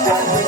Trabalho,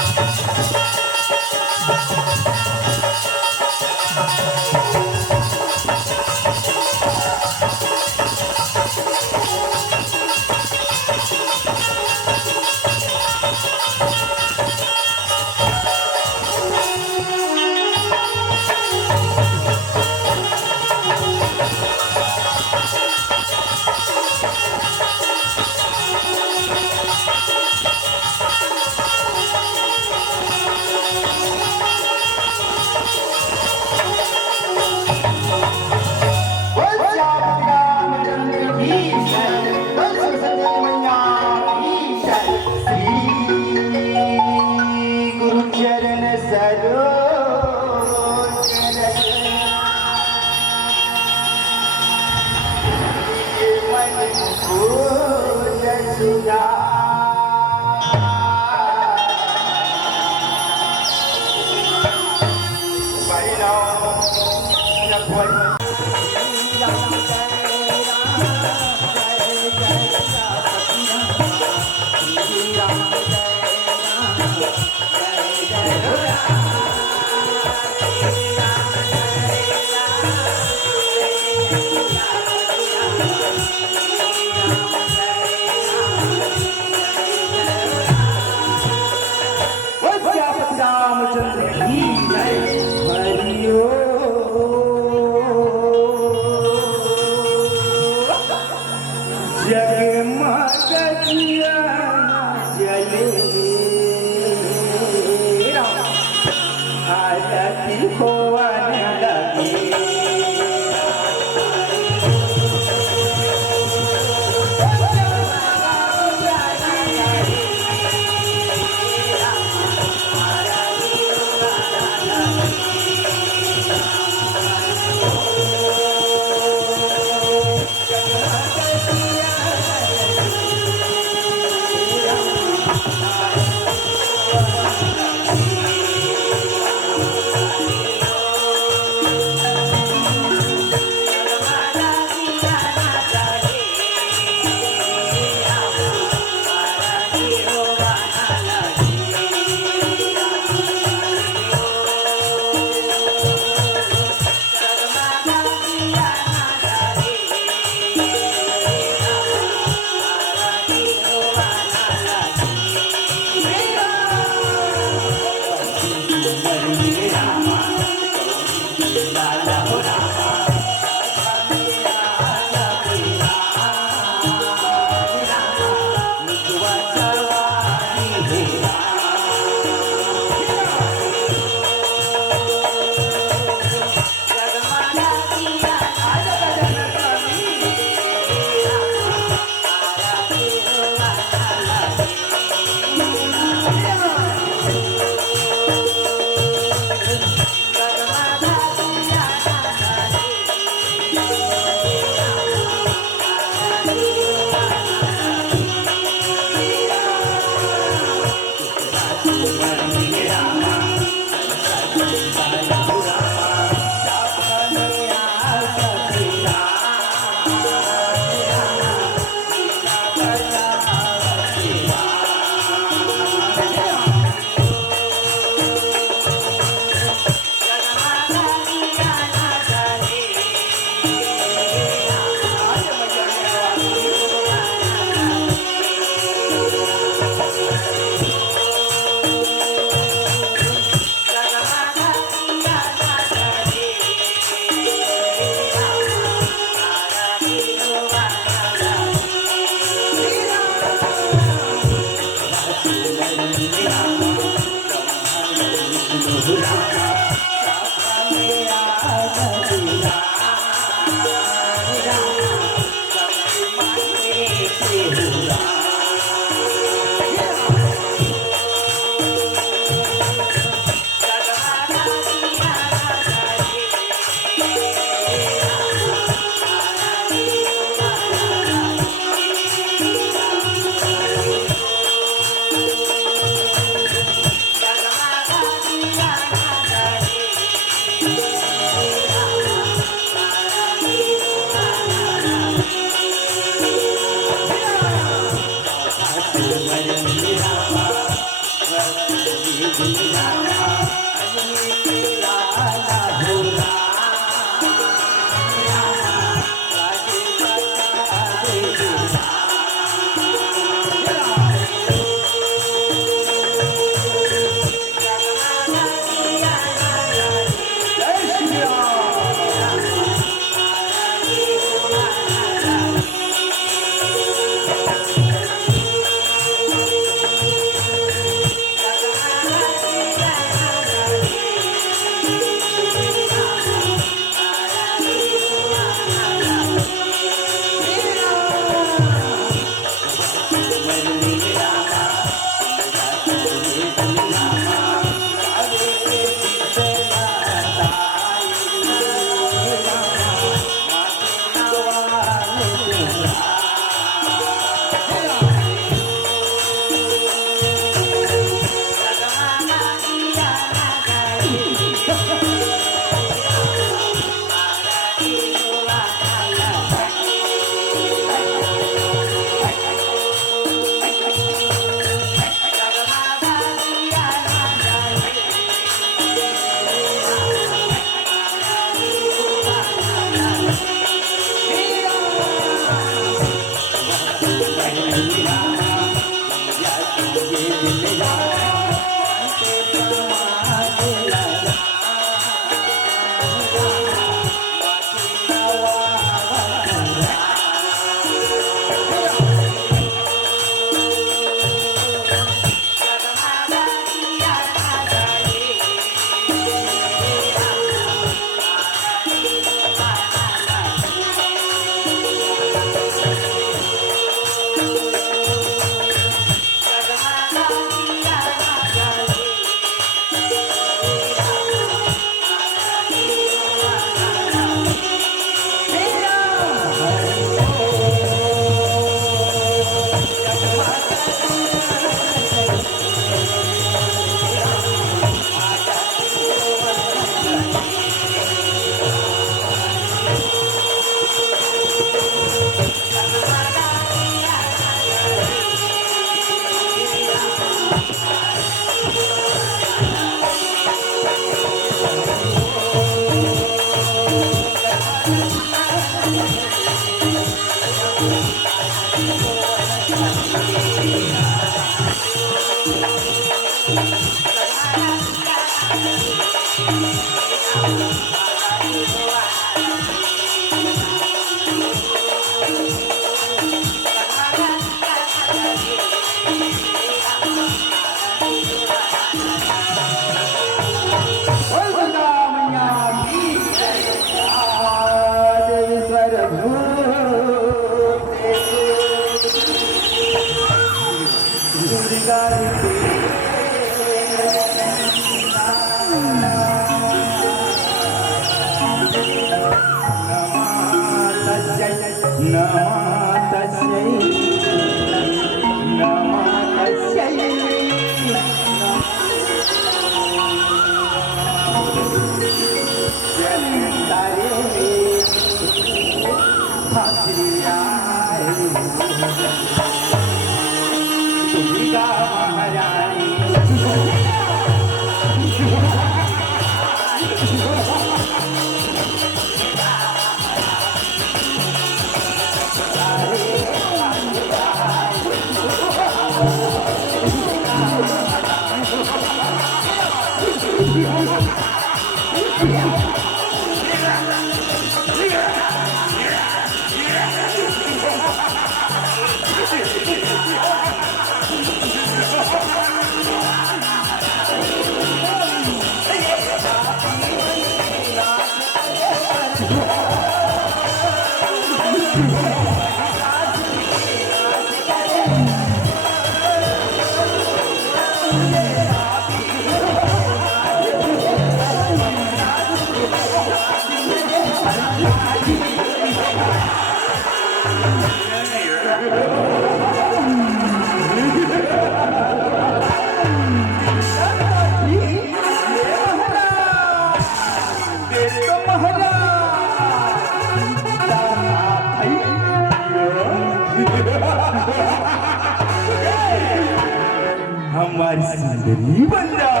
हमारी सुंदरी बन जाओ।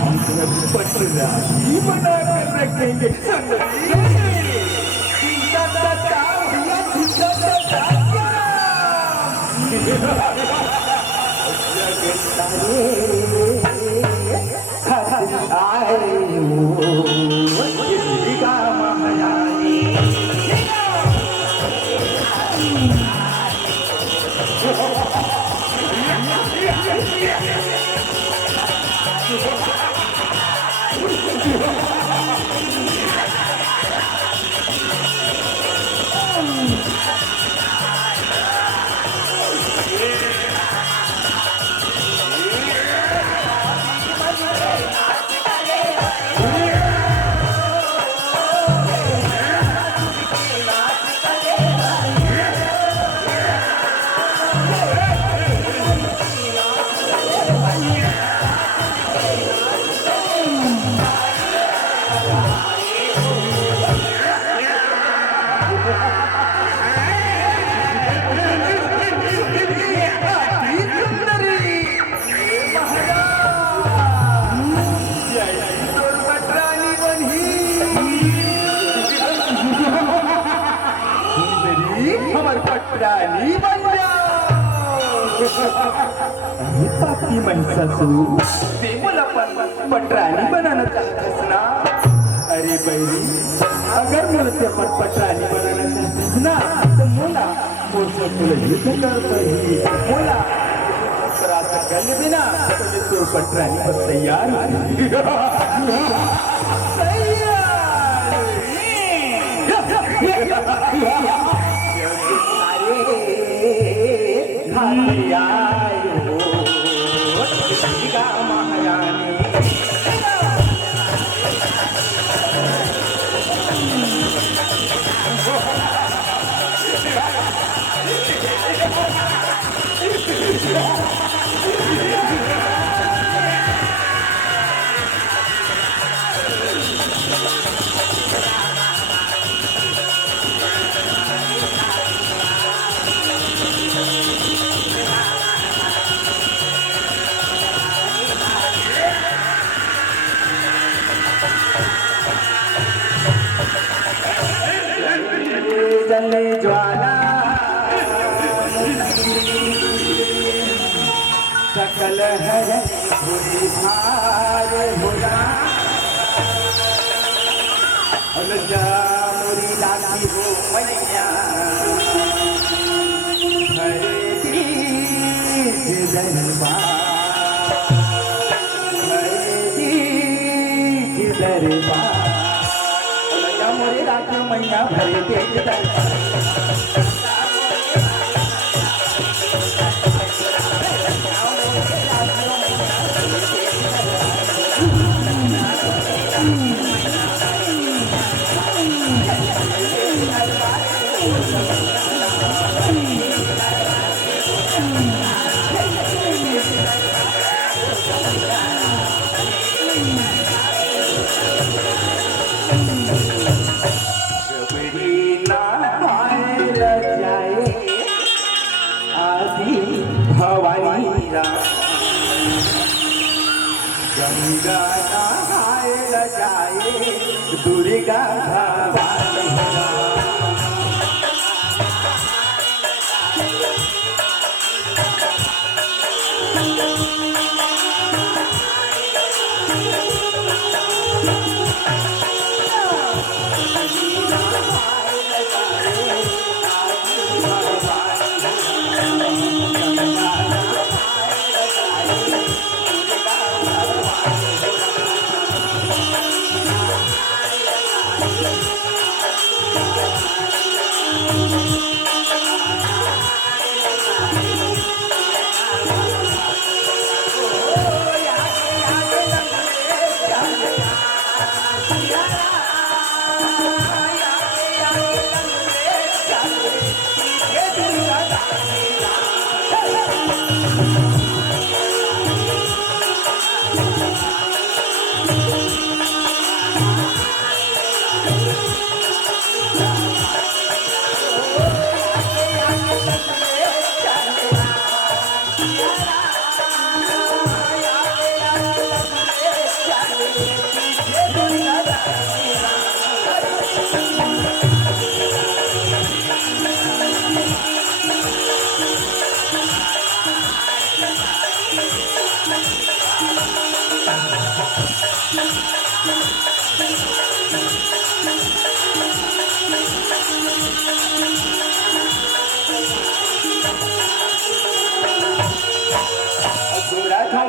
हम तुम्हें पटरानी बना कर रखेंगे सुंदरी। रानी बन पापी मनसासू ते मला पटरानी बनाना चाहतेस ना। अरे बहनी अगर मला ते पटरानी बनाना चाहतेस ना तो मोला मुझसे तुला युद्ध कर मोला रास्ता कर बिना तो तो पटरानी पर तैयार ज्वाला सकल है भार होना मुरी लागी हो मैया मोरे राजा मैया भरे तेज दरबार भवानी गंगा नहाए जाए दुर्गा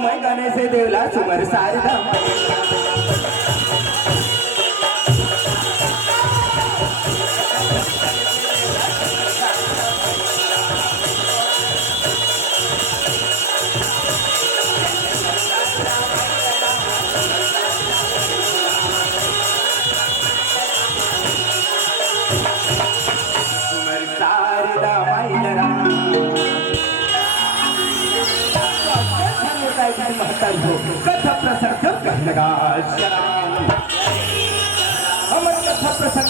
मैं गाने से देवला सुमर सारदा सुमर सारदा माइलरा कथा प्रसंग कहने लगा हमर कथा प्रसंग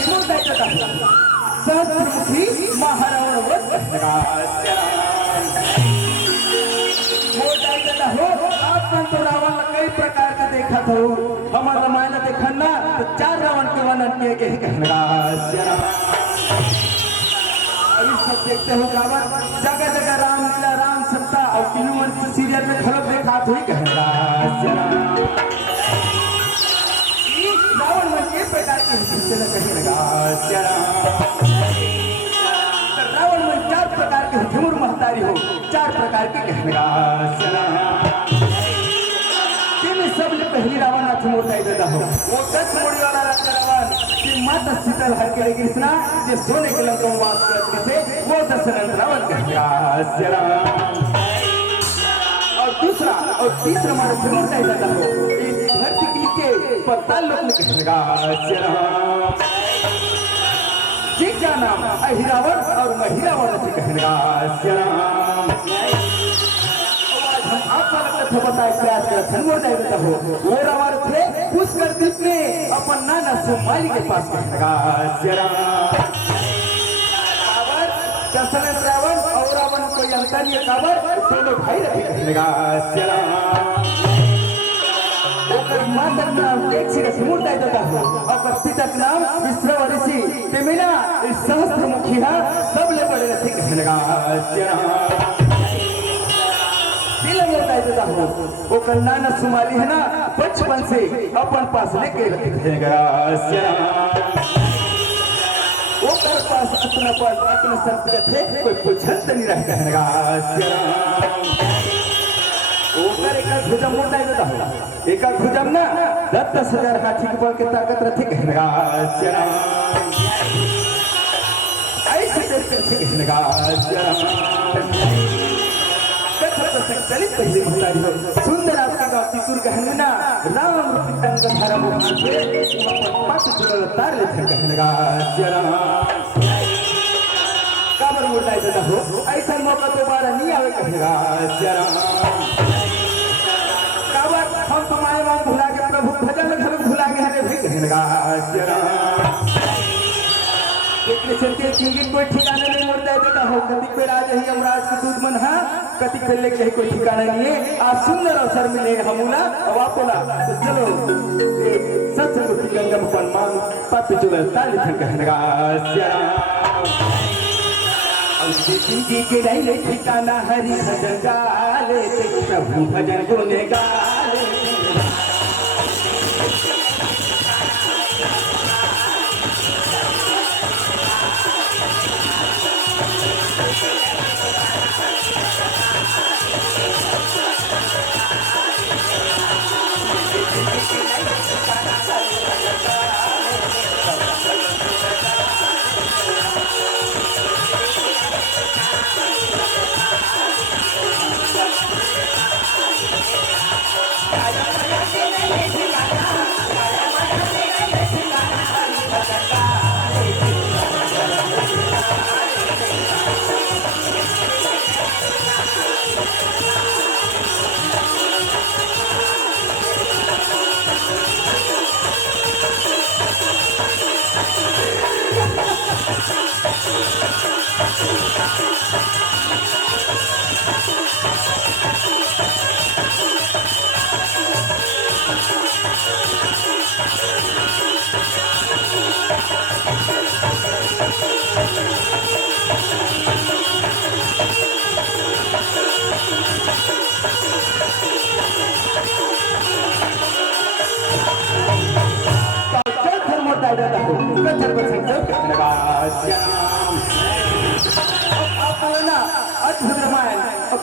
सहस्त्रमुखी महारावण वध कहने लगा हो आपन तो रावण कई प्रकार के देखा हो हमार रामायण देखन ना तो 4 रावण के वर्णन किए गए कहने लगा अभी सब देखते हो गावा जगह जगह रामलीला राम सत्ता और तीनों सीरियल में खड़क देखा तो ही कहना रावण मन के प्रकार के हिस्से में कहने लगा रावण मन 4 प्रकार के झुमुर महतारी हो 4 प्रकार के कहने लगा सबसे पहली रावण नाथ मोटाई देता हो वो 10 मोड़ी वाला रावण कि माता शीतल हर के कृष्णा जो सोने के लंका में वास करती थे वो दशरथ रावण कहला और दूसरा और तीसरा हमारा मोटाई देता हो इस धरती के नीचे पताल लोक में कहला ठीक का नाम अहिरावण और महिरावण से कहला आप कथा बताए प्रयास कर देता हो वो रावण थे पुष्कर द्वीप में अपन नाना सोमाली के पास लगा दशरथ रावण और रावण कोई अंतर नहीं काबर दोनों भाई लगा माता का नाम एक से समुद्र देता हो और पिता का नाम विश्रव ऋषि ते मेरा सहस्त्रमुखी सब ले बड़े रथे लगा देता हो वो नाना सुमाली है ना बचपन से अपन पास लेके रखे वो कर पास अपना शब्द थे कोई पूछत नहीं रहता है एक भुजम मोटा देता हो एक भुजम ना 10,000 हाथी के बल के ताकत रखे ऐसे चलित पहले महतारी हो सुंदर आपका गाती कहने ना राम रूपी तंग धारा वो के पास जुड़ल तार ले कहने लगा काबर मोटाई देता हो ऐसा मौका दोबारा नहीं आवे कहने लगा काबर हम तुम्हारे मां भुला के प्रभु भजन घर भुला के हमें भी कहने लगा देखने चलते किंगी कोई ठिकाना नहीं मोड़ता देता हो कति पे राज है यमराज के दूध मन हा कति पे लेके कोई ठिकाना नहीं है आज सुंदर अवसर मिले हमूला अब आपको ना तो चलो सत्संग गंगा भगवान मान पापी चुगल ताली थन कहने लगा किंगी के रही ठिकाना हरि भजन गाले प्रभु भजन गुने गाले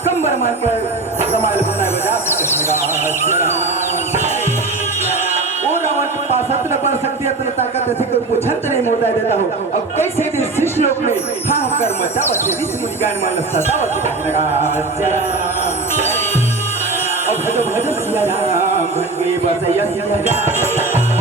कंबर मारकर कमाल बनाए बजा वो रावण के पास न बढ़ सकती है ताकत ऐसी कोई पूछत नहीं मोटा देता हो अब कैसे दिन शिष्य लोग में हाँ कर मचावत है ऋषि मुनि गान मान सतावत अब भजो भजो सिया राम भजगे बसैया सिया राम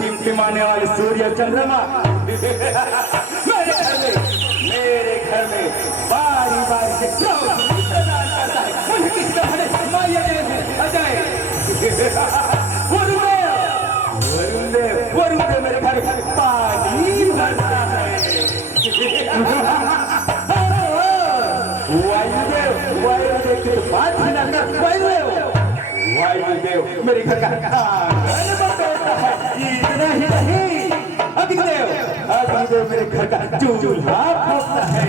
टिमटिमाने वाले सूर्य चंद्रमा मेरे घर में बारी बारी से प्रदान करता है मुझे किसी का भले माया अजय वरुण देव मेरे घर पानी भरता है वायुदेव की तो बात ही ना कर वायुदेव मेरे घर का इतना ही नहीं अग्निदेव मेरे घर का चूल्हा फूकता है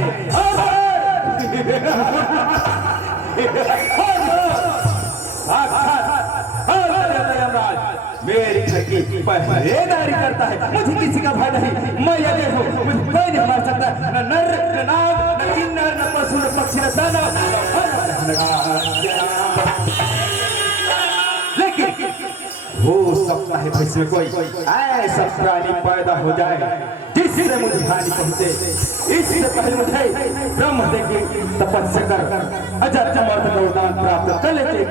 मेरी घर की पहरेदारी करता है मुझे किसी का भय नहीं मैं यह देखो मुझे कोई नहीं मार सकता न नर न नाग न किन्नर न पशु न पक्षी न दानव लेकिन हो सकता है इसमें कोई ऐसा प्राणी पैदा हो जाए जिससे मुझे हानि पहुंचे इससे पहले मुझे ब्रह्मदेव की तपस्या कर अजर अमर वरदान प्राप्त कर लेते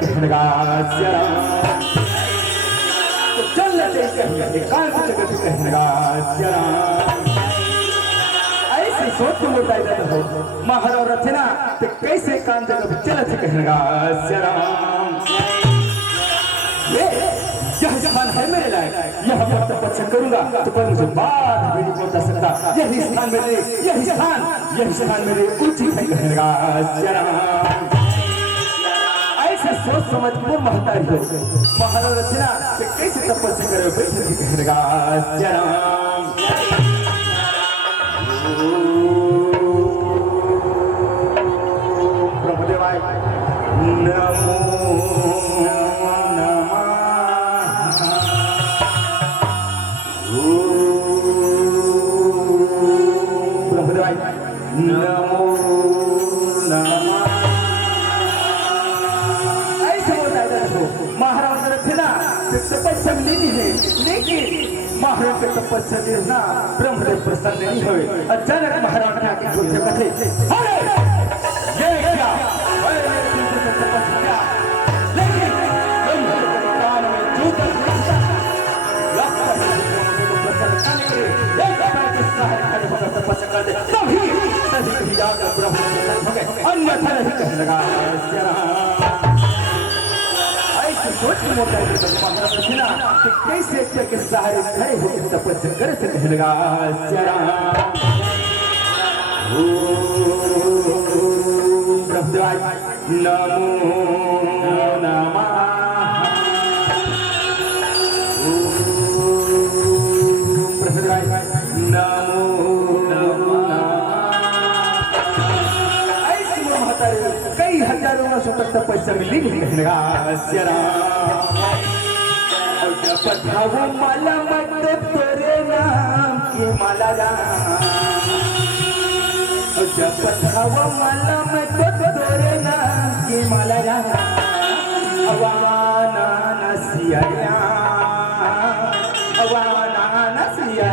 तो चल लेते एकांत जगत कहनेगा ऐसे सोच में मोटा जाता हो महाराव रचना तो कैसे एकांत जगत चलते कहनेगा यह स्थान है मेरे लायक यह मैं तपस्या करूंगा तो कोई मुझे बात भी नहीं बता सकता यही स्थान मेरे उचित है कहनेगा ऐसे सोच समझ को महतारी हो महाराज रचना तो कैसे तपस्या करे बैठे कहनेगा ब्रह्मदेवाय नमो नमो नमः ऐसे बोलता है महाराज रचना तपस्या लेनी है लेकिन महाराज के तपस्या देखना ब्रह्मदेव प्रसन्न नहीं हुए अचानक महाराज ने आके पूछे कथे ये क्या तपस्या लेकिन ब्रह्मदेव कान में जूता लगता है प्रसन्न करने के लिए एक बार के सहारे खड़े होकर तपस्या कर दे तभी अन्यथा नहीं कहने लगा ऐसे सोच मोटा रचना कि कैसे के सहारे खड़े होकर तपस्या करे से कहने लगा ब्रह्मदेव नमो नमः ब्रह्मदेव नमो कई हजारों वर्ष तक तपस्या में लीन कहनेगा बताओ माला मत तेरे नाम की माला जब बताओ माला मत तेरे नाम की माला अवाना नसिया अवाना नसिया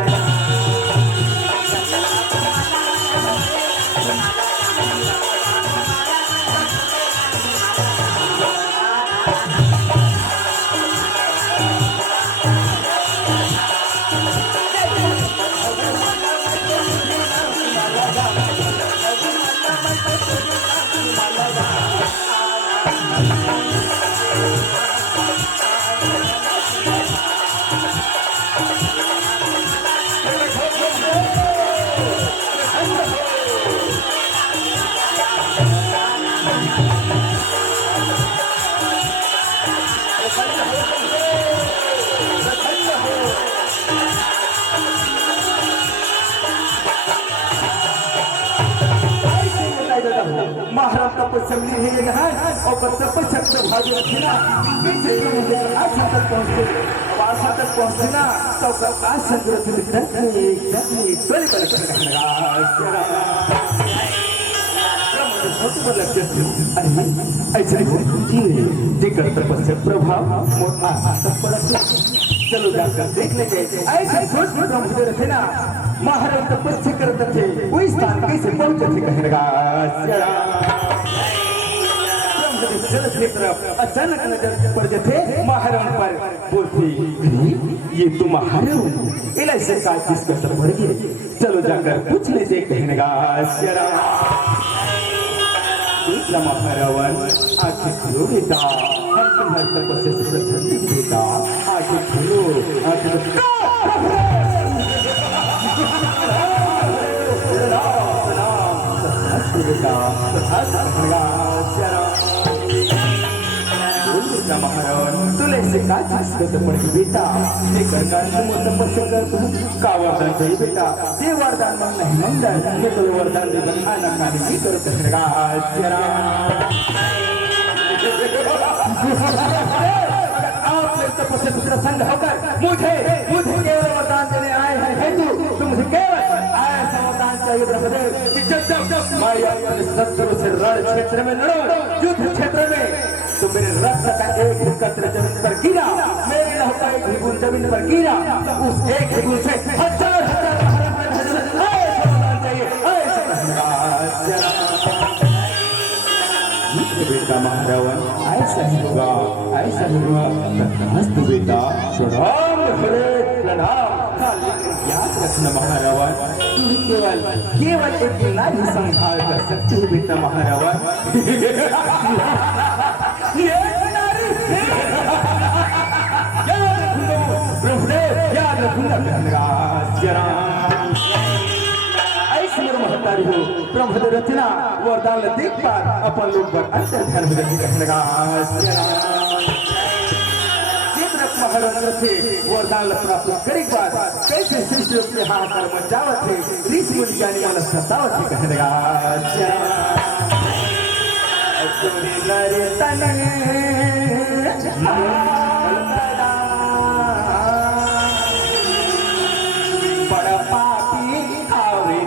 महाराज तपस्या है यहाँ और तपस्या भाग रखे ना आज तक पहुँचते आशा तक पहुँचते ना तो आज संग्रह जिकर तपस्या प्रभाव चलो जाकर देख लेंगे ऐसे सोच में ब्रह्मदेव थे ना महाराज तपस्या करते थे वही स्थान कैसे पहुंचे थे कहेगा तरफ अचानक नजर पड़ जाते महाराज पर बोलते ये तो महाराज इलाज से का चीज का सब बढ़ गए चलो जाकर पूछ ले देख कहेगा महारावण आखिर खुलो बेटा हम तुम्हारे तपस्या से प्रसन्न बेटा आखिर खुलो बेटा महारावण तुले से का चीज को पड़ेगी बेटा जे करकार तुम तपस्या करता का वरदान चाहिए बेटा ये वरदान मन नहीं मंगल ये तो वरदान दे खाना खाने की करो कहेगा आप लोग तपस्या से प्रसन्न होकर मुझे केवल वरदान देने आए हैं हेतु तुम मुझे केवल ऐसा वरदान चाहिए ब्रह्मदेव कि जब मैं अपने शत्रु से रण क्षेत्र में लड़ो युद्ध क्षेत्र में तो मेरे रक्त का एक कतरा जमीन पर गिरा मेरे लहू का एक हिगुल जमीन पर गिरा तो उस एक हिगुल से हजार बेटा महारावण ऐसा ही होगा हस्त बेटा प्रणाम याद रखना महारावण तुम केवल एक नारी संहार कर सकते हो बेटा महारावण याद रखूंगा महतारी हो ब्रह्मदेव रचना वरदान देख पार अपन लोग पर अंतर ध्यान में रखी कहने लगा महाराज थे वरदान प्राप्त करे बाद कैसे सृष्टि रूप में हाहाकार मचावत थे ऋषि मुनि ज्ञानी मन सतावत थे कहने लगा बड़ा पापी आवे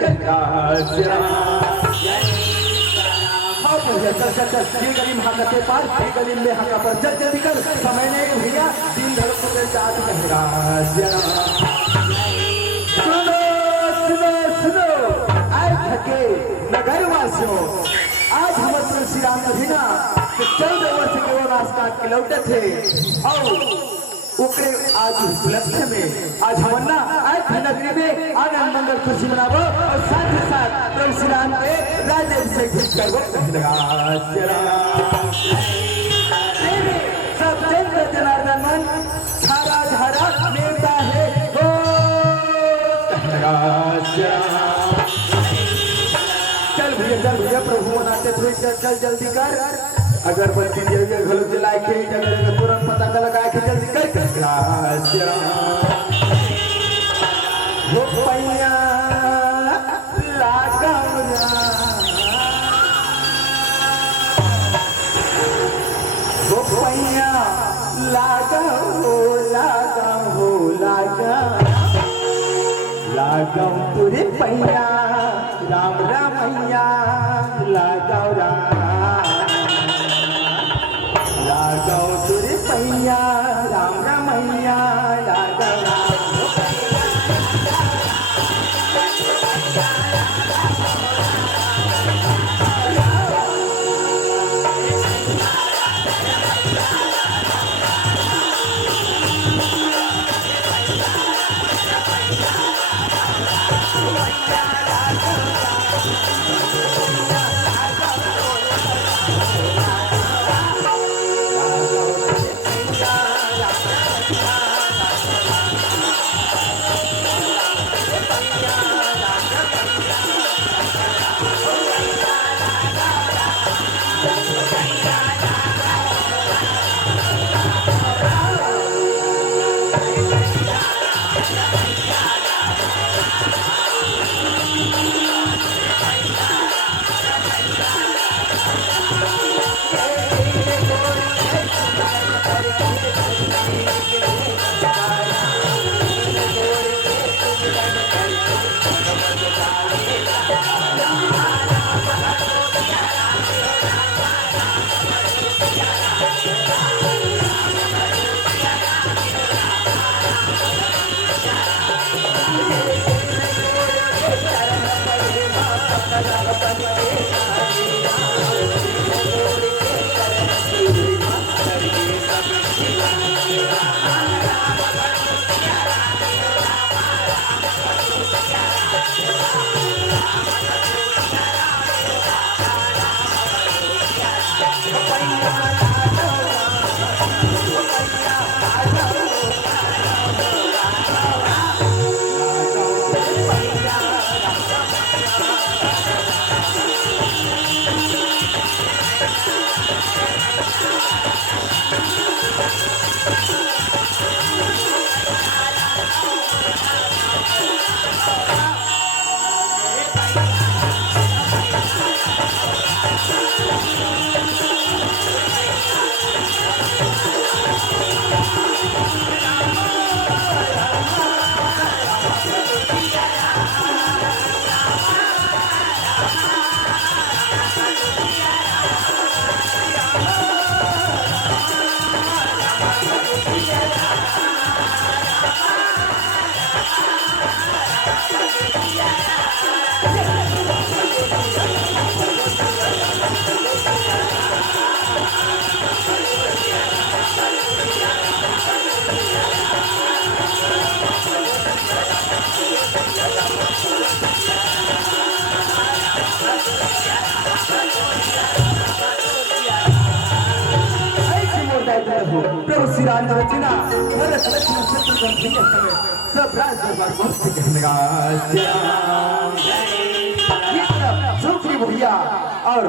कहना श्री ये गली महाकते पार ये गली में हका पर जल्दी कर समय नहीं भैया दिन धर को चाट कहना सुनो सुनो सुनो आए थके नगर वासियों आज हमारे तुलसी राम अभिना 14 वर्ष के वो रास्ता के लौटे थे और ऊपरे आज उपलक्ष्य में आज हमन्ना आज नगरी में आनंद मंगल खुशी मनावो और साथ ही साथ तुलसी राम के राज्याभिषेक भी करवो सब चंद्र जनार्दन मन धारा धारा नेता है हो चल भैया प्रभु मनाते थोड़ी चल जल्दी कर अगरबत्ती दिए घलो जलाए के जगह का तुरंत पता का लगा के जल्दी कर वो पैया लगावना वो पैया लगाओ तुरे पैया राम रामैया लगाओ लगाओ तुरे पैया राम रामैया लगाओ प्रभु श्री राम रचना भरत लक्ष्मण शत्रुघ्न के समय सब राज दरबार पहुंच कहनेगा सुग्रीव भैया और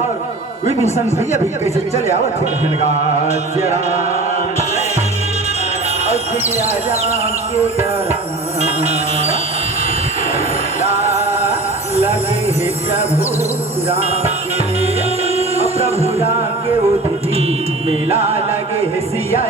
विभीषण भैया भी कैसे चले आवत कहनेगा सिया राम के लगे है प्रभु राम के उदिति मेला लगे है सिया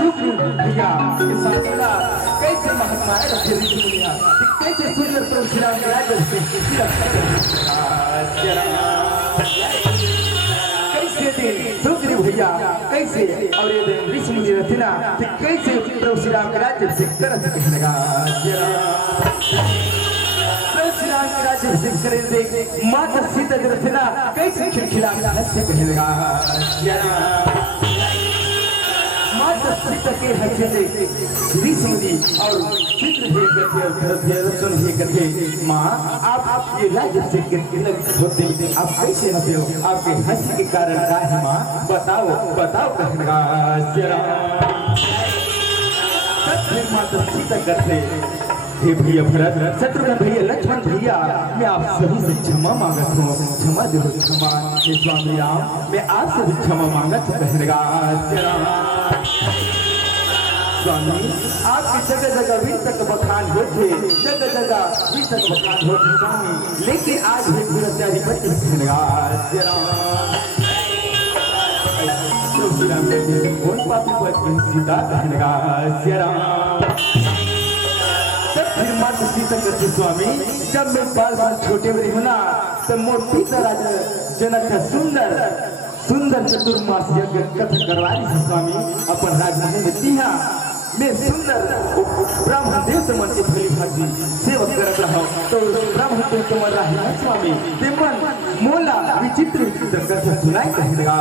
सुग्रीव भैया के साथ कैसे महात्माएं रखे ऋषि मुनिया कैसे सुंदर प्रभु श्री राम के राज्य से कैसे दिन सुग्रीव भैया कैसे और ये दिन ऋषि मुनि रहते ना कैसे प्रभु श्री राम के राज्य से तरह से कहने लगा प्रभु श्री राम के राज्य से करे देख माता सीता जो रहते ना कैसे खिलखिला के हंसते कहने लगा सीता के हंसे से ऋषि मुनि और चित्र भी करते और भरत रचन भी करते माँ आप ये राज्य से होते आप कैसे होते हो आपके हंसी के कारण क्या है माँ बताओ बताओ कहने लगा माता सीता करते हे भैया भरत शत्रुघ्न भैया लक्ष्मण भैया मैं आप सभी से क्षमा मांगत हूँ क्षमा दो क्षमा हे स्वामी राम मैं आपसे भी क्षमा मांगत हूँ कहने लगा स्वामी आपकी जगह जगह भी तक बखान होते जगह जगह भी तक बखान होते स्वामी लेकिन आज भी गुरत्यारी बच्चे कौन पापी पर सीता कहने लगा तब फिर माता सीता करते स्वामी जब मैं बाल बाल छोटे बड़े होना तब मोर पिता राजा जनक का सुंदर सुंदर चतुर्मास यज्ञ कथा करवाई स्वामी अपन राजमहल में दिया मैं सुंदर ब्राह्मण देव से मन के भली भाजी सेवक करत रहा तो ब्राह्मण देव के मन रहा स्वामी ते मन मोला विचित्र विचित्र कथा सुनाई कहने लगा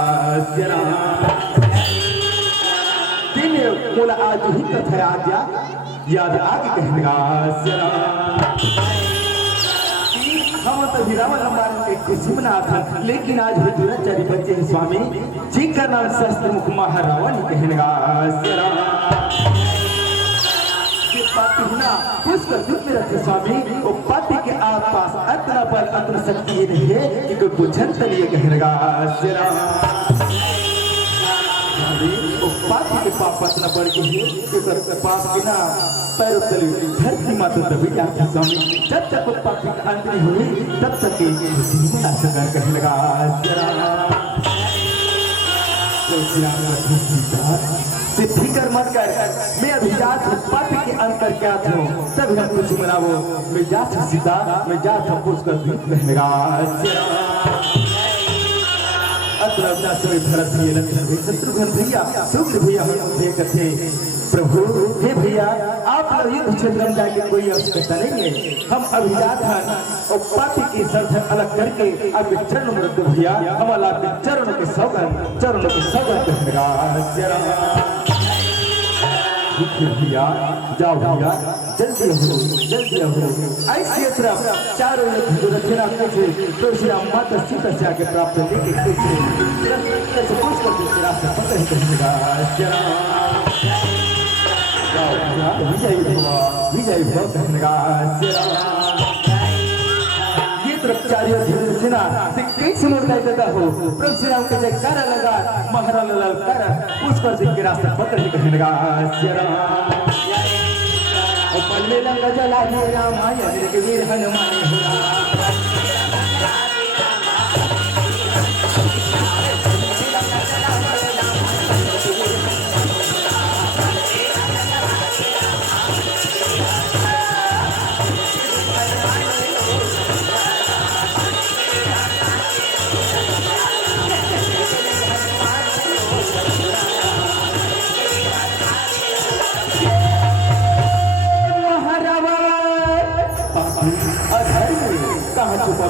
तेने मोला आज ही कथा याद आगे कहने लगा हम तो हीरावन हमारे के खुशी मना था लेकिन आज भी दुराचारी बच्चे हैं स्वामी जिनका नाम शस्त्र मुख महारावण कहने लगा पापी होना उसका दुख में रखे स्वामी वो पापी के आप पास अतना बल अतना शक्ति ये नहीं है कि कोई पूछन तलिए कहने लगा वो पापी के पाप अतना बढ़ गई है कि पाप के ना पैरों तले धरती माता दबी जाती स्वामी जब तक वो पापी का अंत नहीं हुई तब तक कहने लगा फिकर मत कर मैं अभी जात हूँ पापी के अंतर क्या हूँ तब हम कुछ मनावो मैं जात हूँ सीता मैं जात हूँ उसका दूध कहने लगा शत्रुघ्न भैया शुक्र भैया हम कथे प्रभु हे भैया आप लोग युद्ध क्षेत्र में जाके कोई आवश्यकता नहीं है हम अभिजात हैं और पापी की श्रद्धा अलग करके अब चरणों में रखते भैया हम आपके चरणों के सौगंध भैया जाओ भैया जल्दी हो ऐसी तरफ चारों रचना कैसे माता सीता से आके प्राप्त लेके कैसे कुछ करके रास्ता पकड़ कहेगा विजय ये तरफ चारियों रचना कैसे मुड़काई देता हो प्रभु श्री राम के जयकारा लगा महाराज ललकार पुष्कर सिंह के रास्ते पकड़ के कहने लगा पल्ले लंगा जला रामायण के वीर हनुमान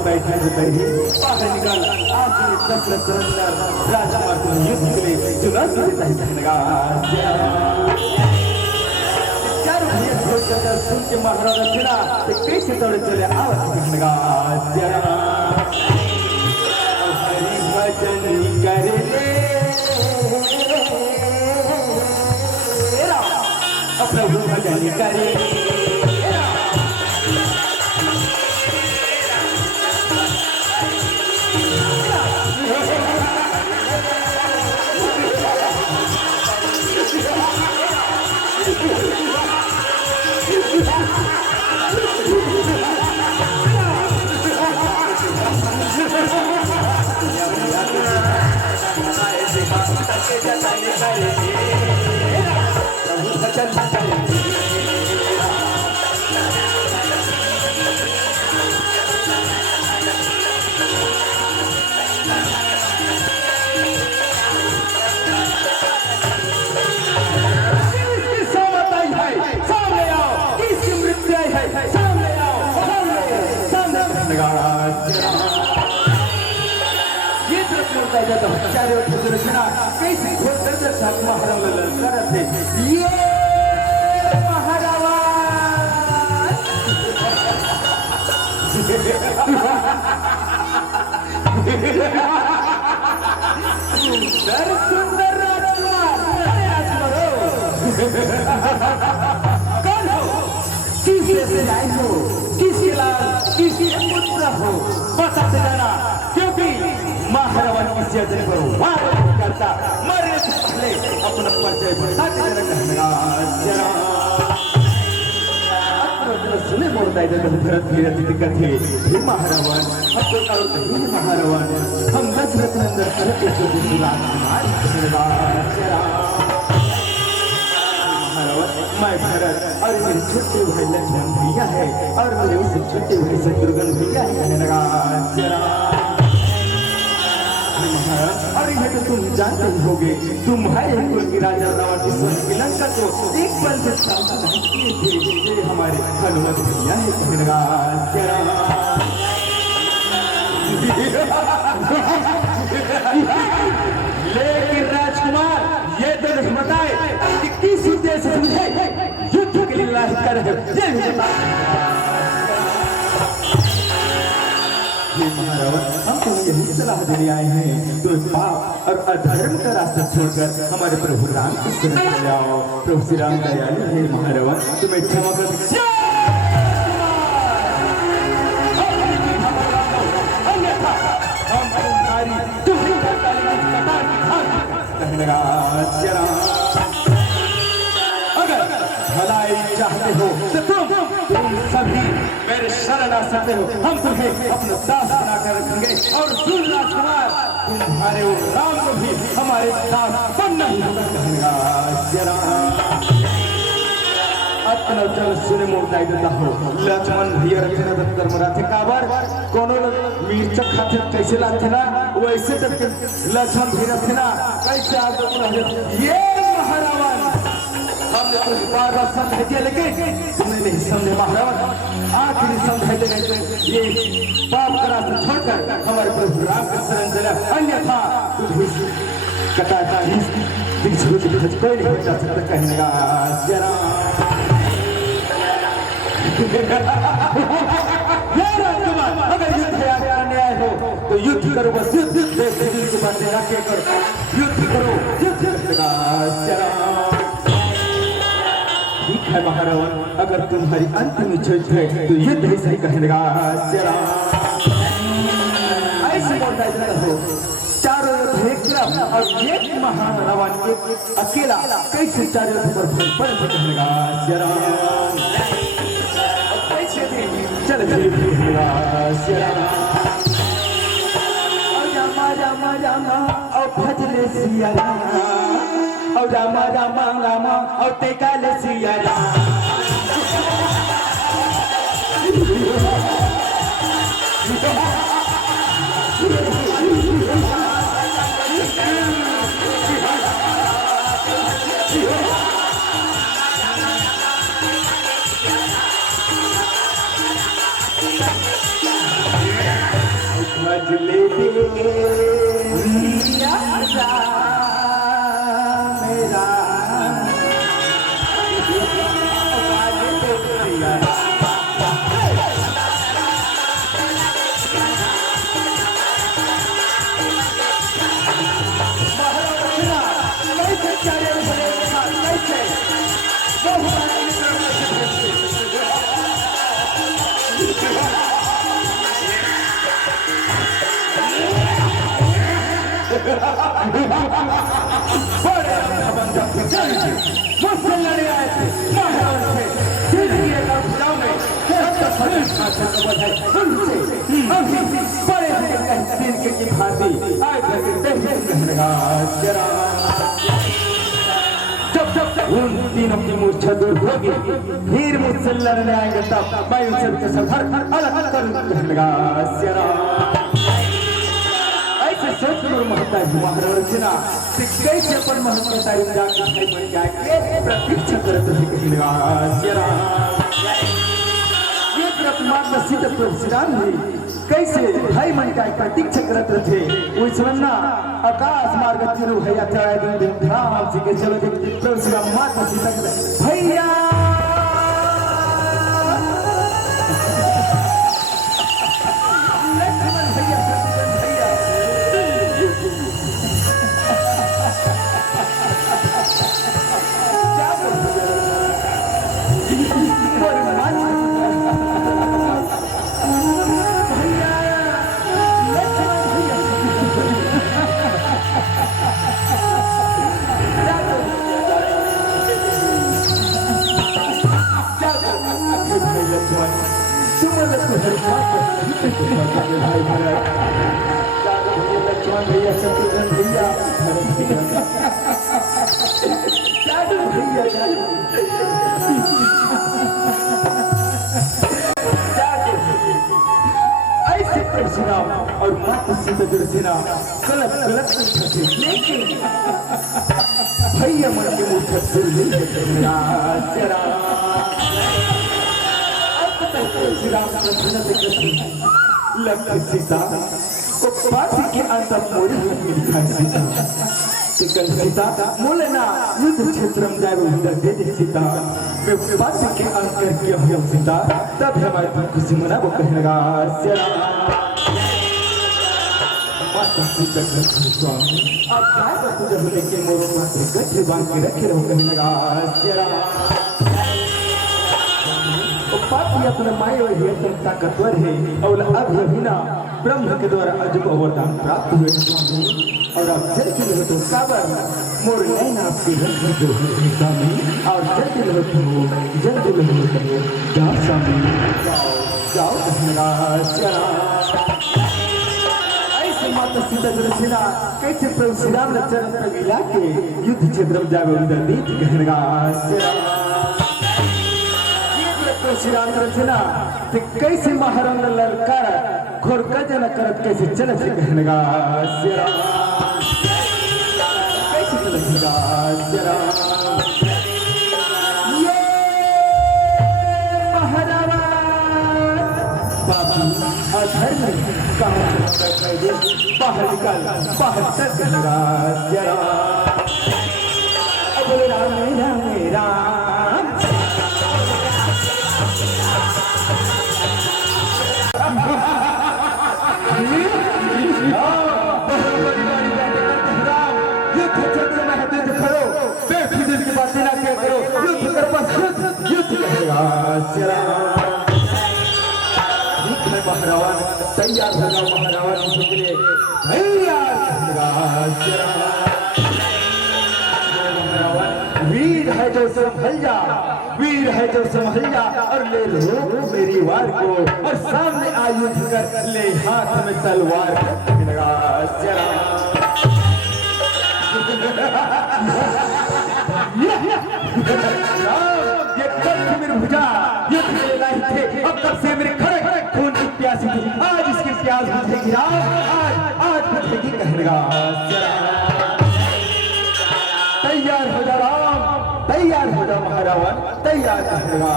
बैठे बाहर निकल आखिरी दशरथ राजकुमार को युद्ध के लिए चुनौती देता है चारों भैया सुन के महाराजा चिड़ा कैसे दौड़े चले आवत कहनेगा हरि भजन करे प्रभु भजन करे के जतन करे अरे रचना कैसे घोर दर्द साथ महाराज ललकार थे ये महारावा सुंदर राजकुमार कौन हो किस देश से आए हो किसके लाल किसके पुत्र हो बताते जाना क्योंकि महारावण की सर्जन पर वार करता मरने से पहले अपना परिचय बताते जाना जरा सुने मोड़ता है भरत वीरति कथे हे महारावण अब कोई और नहीं महारावण हम दशरथ नंदन भरत के राजकुमार महारावण मैं भरत और मेरे छोटे भाई लक्ष्मण भैया है और मेरे उस छोटे भाई शत्रुघ्न भैया है कहने लगा और यह तो तुम जानते ही होगे तुम्हारे कुल की राजा रावण की स्वर्ण की लंका को एक पल में सामना नहीं किए थे ये हमारे हनुमत भैया है कहने लगा लेकिन राजकुमार ये तो नहीं बताए कि किस उद्देश्य से मुझे युद्ध के लिए लाहित कर रहे महारावण हम तुम्हें यही सलाह देने आए हैं तो पाप और अधर्म का रास्ता छोड़कर हमारे प्रभु राम की शरण में जाओ प्रभु श्री राम दयालु है महारावण तुम्हें क्षमा कर अगर भलाई चाहते हो तो तुम सभी मेरे शरण आ सकते हो हम तुम्हें अपना दास बनाकर रखेंगे और सुन राजकुमार तुम्हारे राम को भी हमारे दास बनना ही होगा अपना जल सुने मोड़ता देता हो लक्ष्मण भैया रखना दफ्तर में रहते काबर कोनो मिर्च खाते कैसे लाते ना वैसे तक लक्ष्मण भैया रखते ना कैसे आप ये महारावण हमने कुछ बार बार समझा दिया लेकिन तुमने नहीं समझे महारावण आखिरी समझा देने ये पाप का रास्ता छोड़कर हमारे प्रभु राम के शरण चला अन्यथा कटा कोई नहीं बचा सकता कहने का जरा अगर युद्ध अन्याय हो तो युद्ध करो बस युद्ध की बातें रखे करो युद्ध करो युद्ध जरा ठीक है महारावण अगर तुम्हारी अंतिम इच्छा है तो युद्ध ही सही कहने का ऐसे बोलता हो चारों और एक महान रावण के अकेला कैसे चारों पर कहने का कैसे चल रामा रामा रामा और भजले सिया और रामा रामा रामा और टेकाले सिया भजले मेरा मुझसे लड़े आए थे महाराज से जिंदगी का उपजाऊ में अभी बड़े दिन की फांसी जब उन तीनों की मूर्छा दूर होगी फिर मुझसे लड़ने आएंगे तब मैं उनसे के सफर अलग करूंगा ऐसे सोच कर महत्ता है महाराज ना कैसे अपन महत्ता जाके बन जाएंगे प्रतीक्षा करते थे कहने ये प्रतमात्मा सीता प्रभु श्री राम कैसे भाई मन का प्रतीक्षा करत रहे उस वन्ना आकाश मार्ग तिरु भैया चढ़ाए दिन धाम जी के चलो प्रभु श्री राम माता सीता भैया भाई भरत लक्ष्मण भैया शत्रुघ्न भैया ऐसे परशुराम और माता सीता दुर्सिना गलत गलत लेकिन भैया मन के मुझे श्री राम लक्ष्य सीता को पापी के अंत मोरी में लिखा सीता कल सीता मोले ना युद्ध क्षेत्र में जाए उधर दे दे सीता मैं पापी के अंत किया हुआ सीता तब हमारे खुशी मना वो कहेगा माता सीता स्वामी आप काय बात जब लेके मोर माथे गठे बांध के रखे रहो कहेगा पापी अपने माये और एकदम ताकतवर है और अब यही ना ब्रह्म के द्वारा अजब अवरदान प्राप्त हुए और आप जल के लिए तो काबर मोर नैना आपके रंग जो है स्वामी और जल के लिए तो जल के लिए तो जाओ स्वामी जाओ ऐसे माता सीता दुर्सिना कैसे प्रभु श्री राम ने चरण पर मिला के युद्ध क्षेत्र में जावे उधर नीति कहनेगा श्री राम रचना कैसे महारंग ललकार घोर गजन करत कैसे चल से कहनेगा कैसे चलेगा ये महाराणा बाबू अधर्म बाहर निकाल बाहर चल कहनेगा बोले राम राम राम तैयार होगा महाराज वीर है जो संभल जा वीर है जो संभल जा और ले लो मेरी वार को और सामने आयुध कर ले हाथ में तलवार लगा ये कब मेरे भुजा ये मेरे लाइन थे अब तब से मेरे खड़े खड़े खून की प्यासी थी आज इसकी प्यास बुझेगी आज बुझेगी कहनेगा तैयार हो जा राम तैयार हो जा महारावण तैयार कहनेगा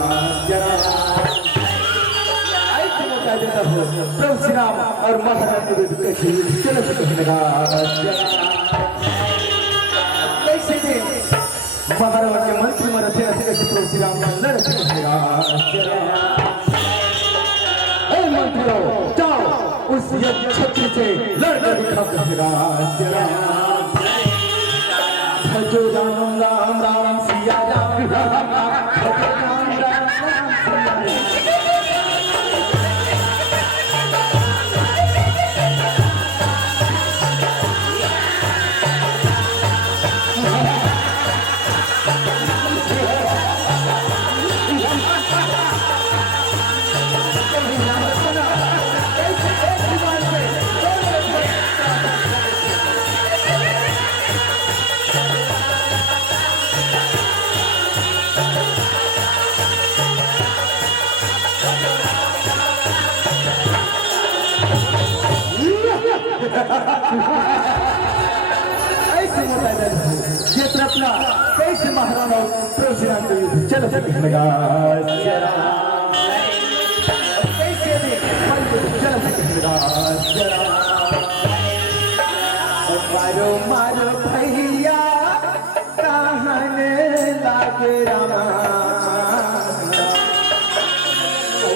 ऐसे बता देता हो प्रभु श्री राम और महाराज के विरुद्ध चलो कहनेगा कैसे दे महाराज के मंत्री में रचे रचे कैसे प्रभु श्री राम का लड़ कहनेगा ए मंत्रियों जाओ उस यज्ञ छत्र से लड़कर दिखा कहनेगा भजो राम राम राम सिया राम भजो राम राम राम सिया ऐसे ये अपना कैसे महाराणा प्रभु श्री राम को चलो कहनेगा कैसे चलो कहनेगा के रामा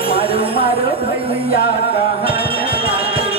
मारो मारो भैया कहाँ की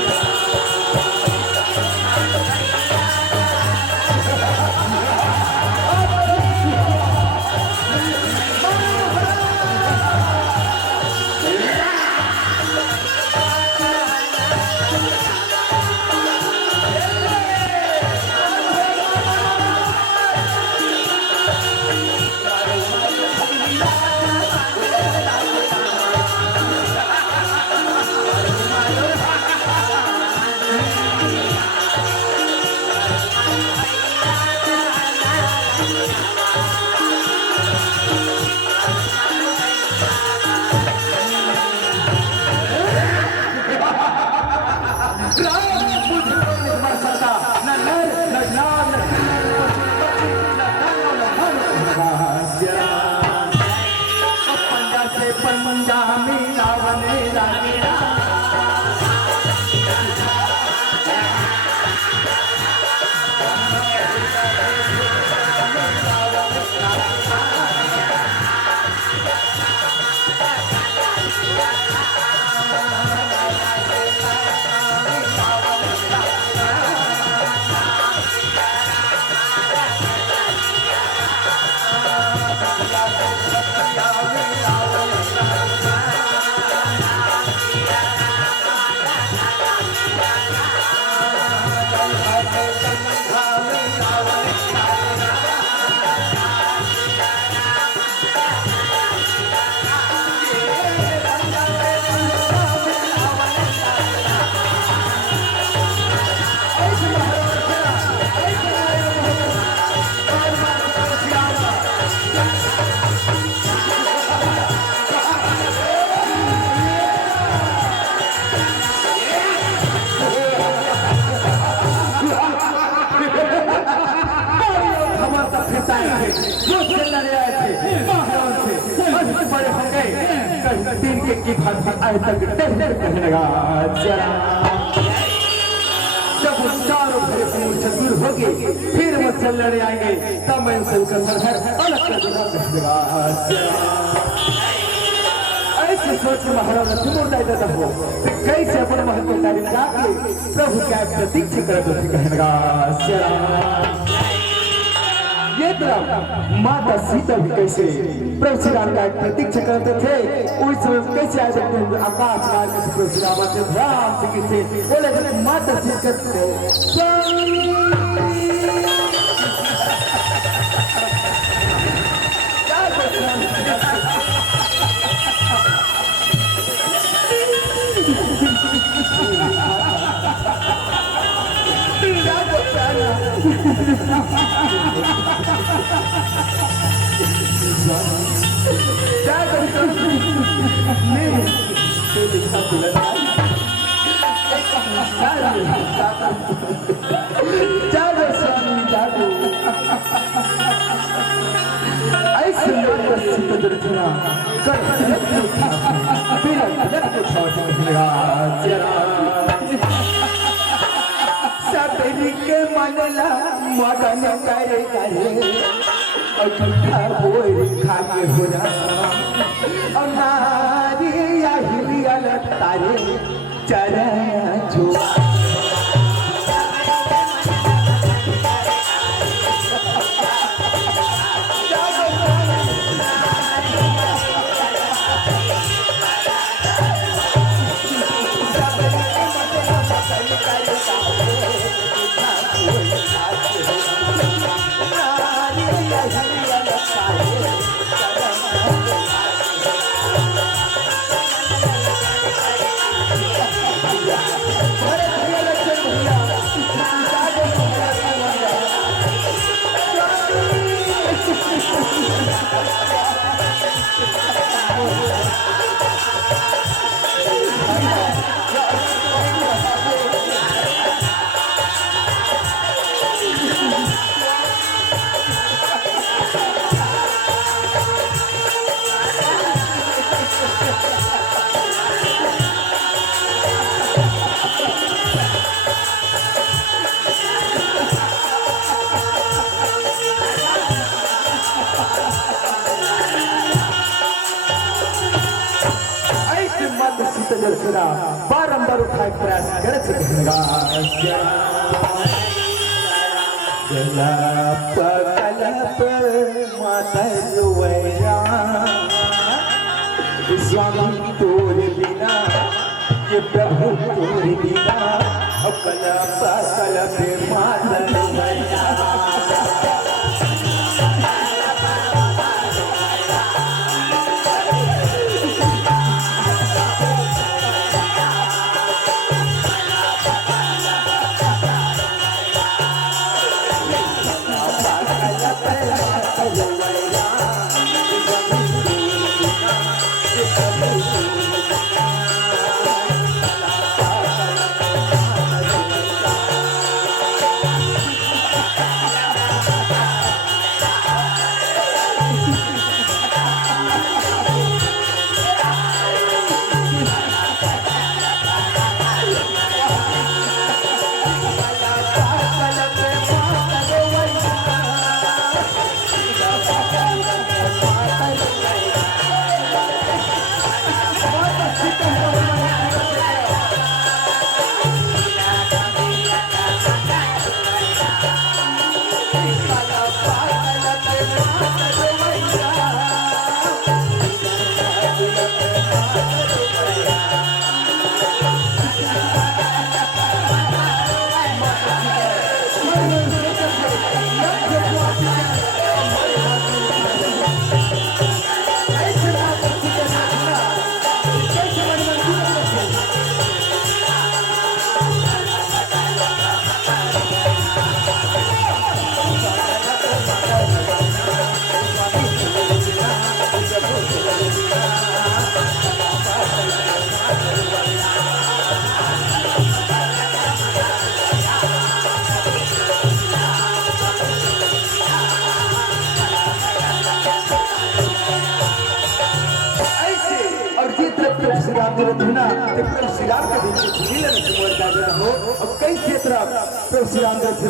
आज तक कहने लगा जब चारों भरे दूर होगी फिर मुझसे लड़े आएंगे तब मैं उनका सरहद अलग कर दूंगा। ऐसे सोच के महाराज तुम देता हो कैसे अपने महल को तारीफ जाके प्रभु क्या प्रतीक्षा कर कहने लगा। ये तरफ माता सीता भी कैसे प्रभु श्री राम का प्रतीक्षा करते थे उस समय कैसे आ जाते हैं आकाश मार्ग से प्रभु श्री राम के ध्यान से कैसे बोले माता सीता के मनला मगन करे करे अठा बोरी खाके हो जा नारी हिलिया तारे चरण छुआ सुना बारंबार उठाए प्रयास करत रहेगा कलप कलप माता जुवैया स्वामी तोर बिना ये प्रभु तोर बिना कलप कलप माता जुवैया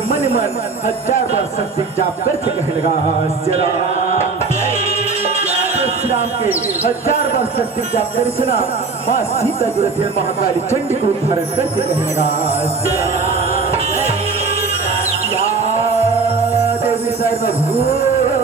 मन मन हजार बार शक्ति जाप कर कहनेगा श्री राम के हजार बार शक्ति जाप कर सुना माँ सीता दुर्थे महाकाली चंडी को उद्धारण करके कहनेगा देवी सर्वभूतेषु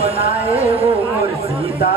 बनाए वो मुर्शिदा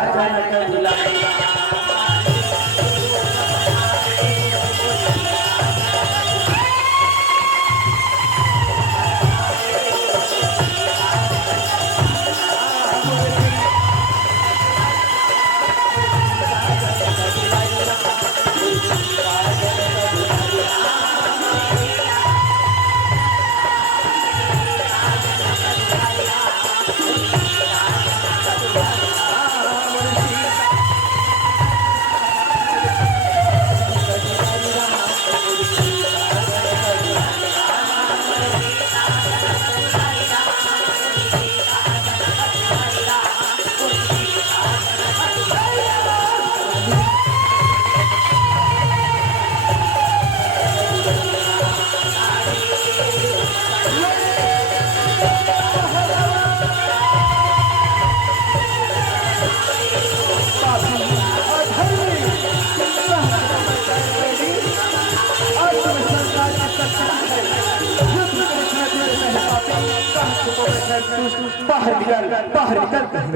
बाहर निकल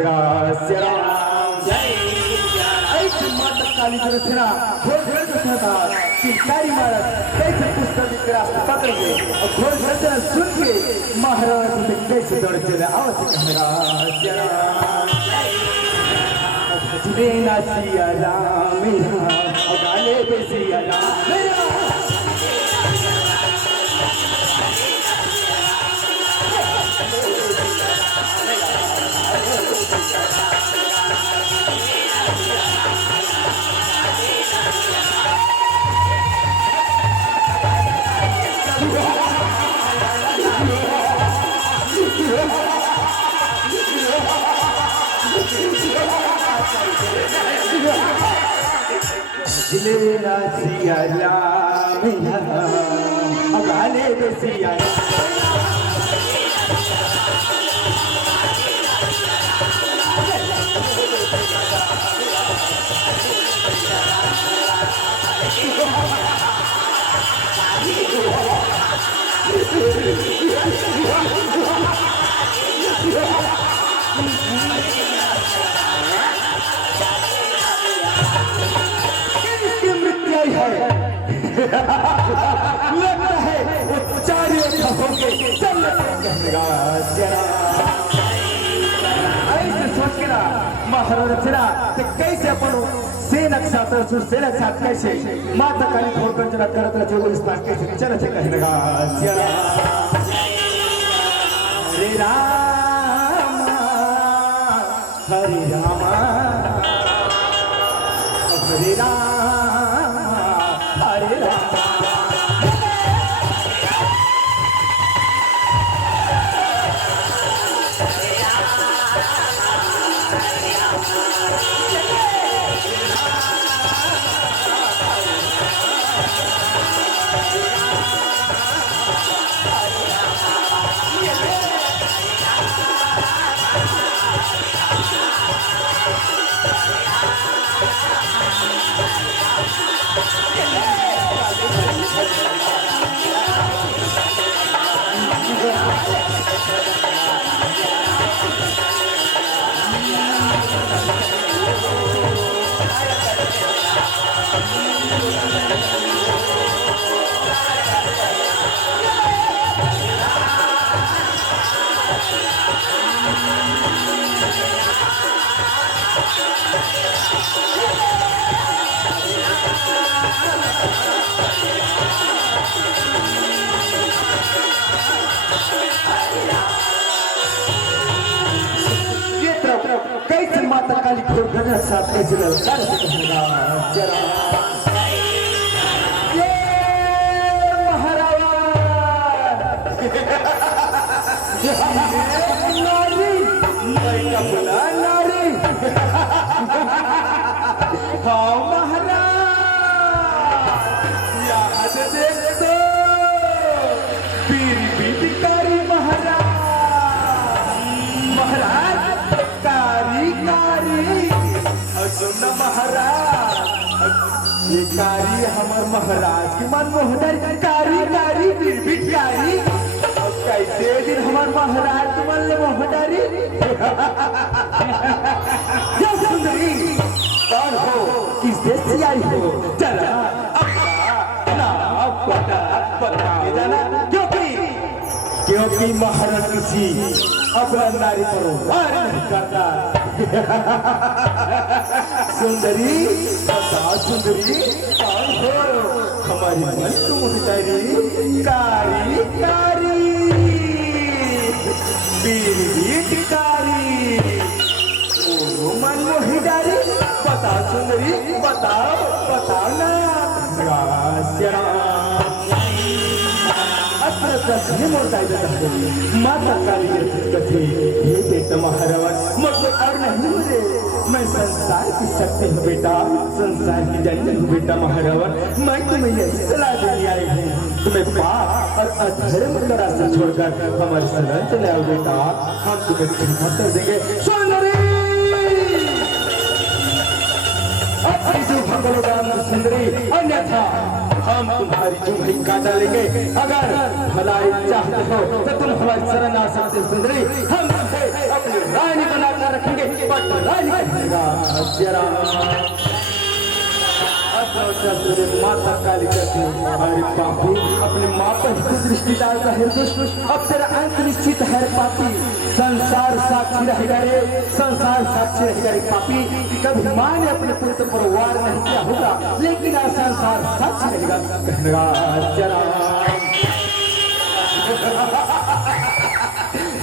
ऐसे माता काली जो थे ना घोर जो था कि कारी महाराज कैसे पुस्तक के रास्ते पकड़ गए और घोर गर्जना सुन के महाराज से कैसे दौड़ चले आवश्यक भजरे ना सिया राम और गाले पे सिया राम लेना सिया राम अगाले में सिया लगता है वो चारों होके ऐसे सोच के ना महाराज कैसे अपन सेनक साथ कैसे माता काली खोकर जरा करत रहे जो इस पास कैसे चल कहने लगा हरे राम हरे राम हरे राम हरे राम कैसे माता काली खोर घर साथ कैसे ललकार जरा ये महाराज नारी मैं कपला नारी हाँ महाराज याद देख तो पीर बीतकारी महाराज कारी सुन महाराज ये कारी हमार महाराज की मन मोहदार कारी कारी अब कैसे दिन हमार महाराज की मन ले मोहदारी या सुंदरी कौन हो किस देश से आई हो चला ना बता के जाना क्योंकि महाराज ऋषि अपना नारी पर वार नहीं करता सुंदरी बता सुंदरी कौन हो हमारी मन तुम कारी मन मोहिदारी बता सुंदरी बताओ ना माता काली कथे ये बेटा महाराज मतलब और नहीं रे मैं संसार की शक्ति हूँ बेटा संसार की जन्म हूँ बेटा महाराज मैं तुम्हें यही सलाह देने आई हूँ तुम्हें पाप और अधर्म का रास्ता छोड़कर हमारे शरण चले आओ बेटा हम तुम्हें क्षमा कर देंगे सुंदरी अन्यथा हम तुम्हारी चुम्बी काटा लेंगे अगर भलाई चाहते हो तो तुम हमारी शरण आ सकते सुंदरी हम अपनी रानी बनाकर रखेंगे बट रानी बनेगा माता काली कहती अरे पापी अपने माँ पर दृष्टि डालता है दुष्ट अब तेरा अंत निश्चित है पापी संसार साक्षी रहेगा रे संसार साक्षी रहेगा रे पापी कभी माँ ने अपने पुत्र पर वार नहीं किया होगा लेकिन आज संसार साक्षी रहेगा जरा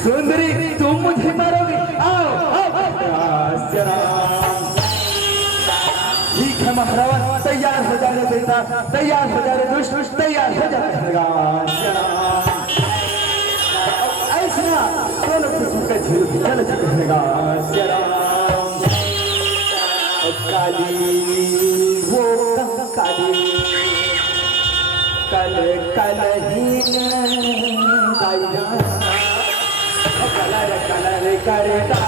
सुंदरी तुम मुझे मारोगे आओ जरा ठीक है महाराज तैयार हो जा रहे बेटा तैयार हो जा रहे दुष्ट तैयार हो जा रहे ऐसा दोनों का झील चल चलेगा काली वो काली कल कलहीन गाया कलर कलर करता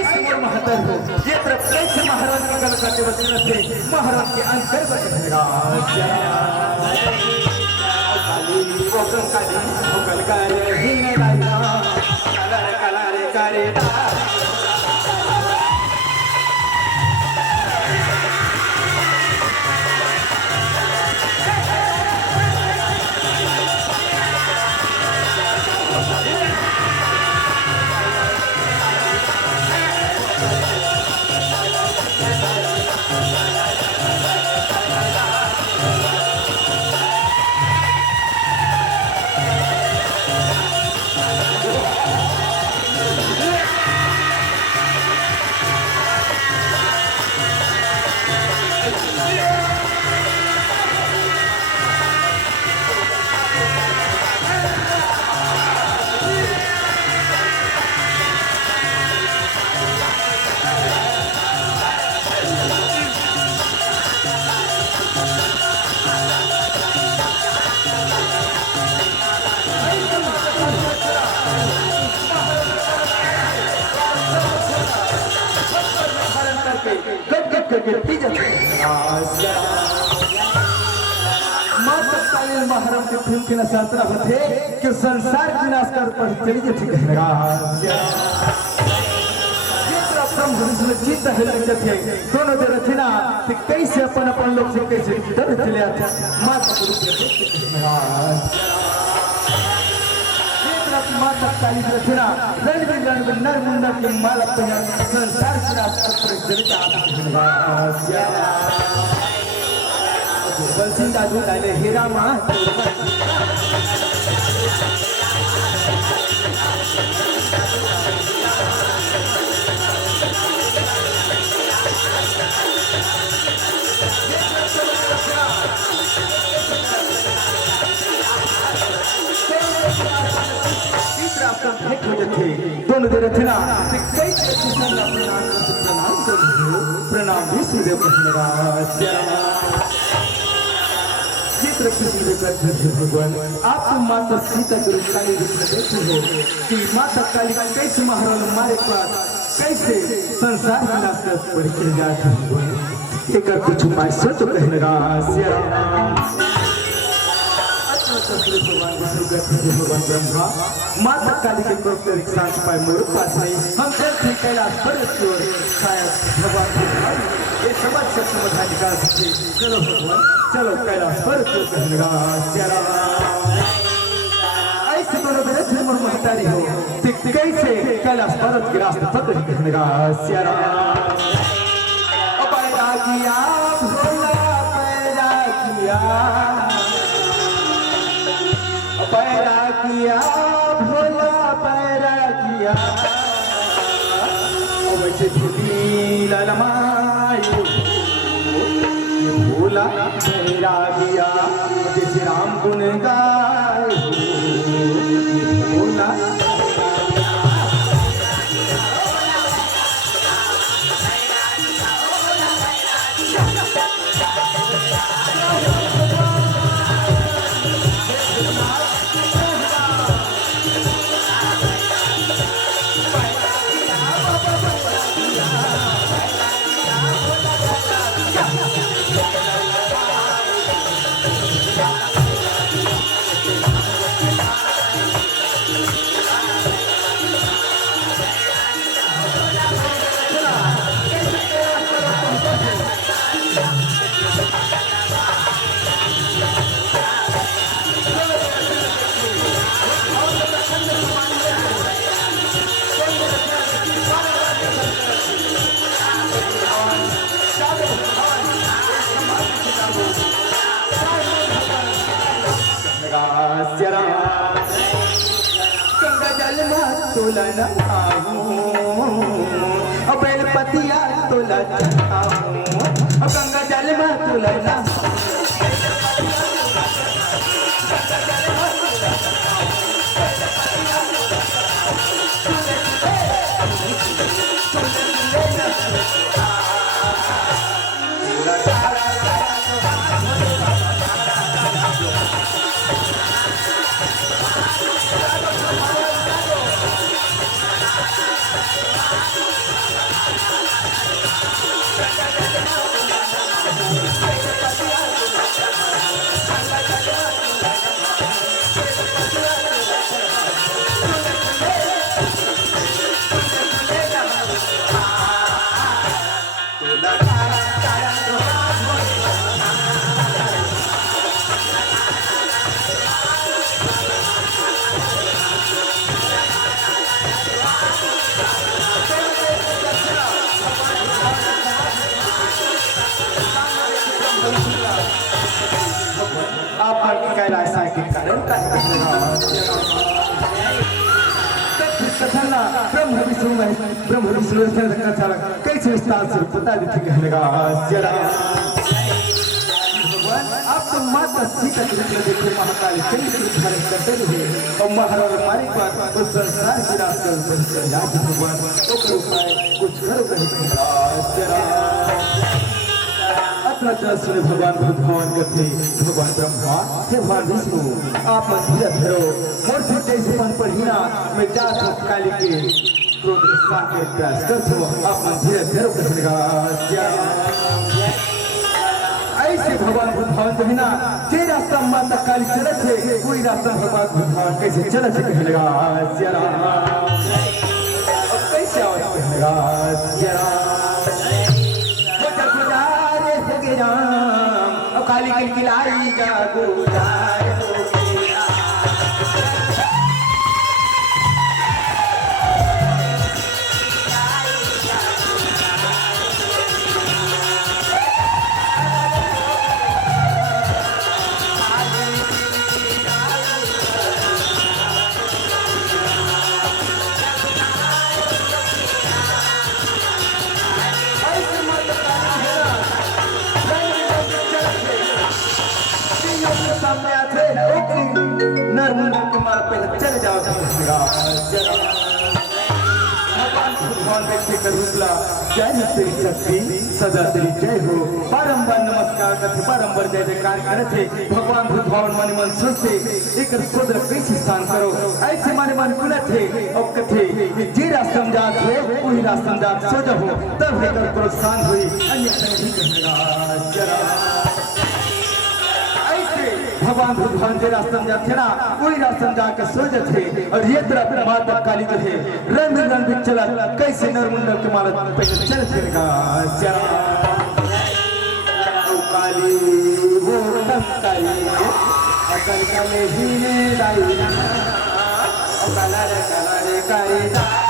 ये तरफ कैसे महाराज की गल करते बचने महाराज के अंतर बचेगा गल करे महरम के फिल्म के नशास्त्र होते कि संसार की नाशकर पर चली जे ठीक है चित्त है दोनों दे रहे ना कि कैसे अपन लोग से कैसे डर चले आते माता काली रचना रण में नरमुंडा के माला संसार की नाशकर पर चली बलसिंदा झूलाले हीरा मां दोनों दे रचना प्रणाम भी सूर्य भगवान आप माता सीता के काली रूप में देखते हो कि माता काली कैसे महाराज हमारे पास कैसे संसार की नाश कर पड़ी जाती है एक कुछ उपाय सोच कहने भगवान ब्रह्मा माता काली के कोई सांस पाए मोर पास नहीं हम चलते कैलाश पर शायद भगवान ये समझ से समाधान निकाल सकते चलो भगवान चलो कैलाश पर तो कहनेगा ऐसे दोनों मेरे धर्म महतारी हो कैसे कैलाश पर्वत के रास्ते पकड़ कहनेगा सियारा पैदा किया भोला पैदा किया भोला पैदा किया वैसे झूठी ललमाई भोला मेरा गया जैसे राम गुण गाए भोला जरा गंगा जल में तुलन बेल पतिया तुलन गंगा जल में तुलन ब्रह्म विष्णु कैसे विस्तार से बता देते कहने का जरा आप तो माता सीता चरित्र देखे महाकाली चरित्र धारण करते रहे और महाराज हमारी बात उस संसार की रात कर याद भगवान तो उपाय कुछ करो कहीं जरा अपना जल सुने भगवान भगवान कथे भगवान ब्रह्मा भगवान विष्णु आप मंदिर धरो और फिर जैसे मन पढ़िना मैं जात हूँ काली के क्रोध सागर प्यास करते हो आप मंदिर धरो कहने का ऐसे भगवान भगवान कहिना जे रास्ता माता काली चले थे कोई रास्ता भगवान भगवान कैसे चले थे कहने का कैसे आवाज कहने का काली किलकिलाई जागो चले जाओ भगवान व्यक्ति कर रूपला जय तेरी शक्ति सदा तेरी जय हो बारंबार नमस्कार करते बारंबार जय जयकार करते भगवान भगवान मन मन सोचते एक खुद कैसे स्थान करो ऐसे माने मन कुल थे अब कथे जे रास्ता समझात हो वही रास्ता समझात सो हो तब लेकर प्रोत्साहन हुई अन्यथा नहीं कहेगा जरा भगवान भगवान जे रास्ता थे ना वही रास्ता जाकर सोच थे और ये तरह माता काली जो है रंग रंग भी चला कैसे नरमुंडल के माला पहले चल फिरेगा काली वो काली अकल काले ही ने लाई काला रे काली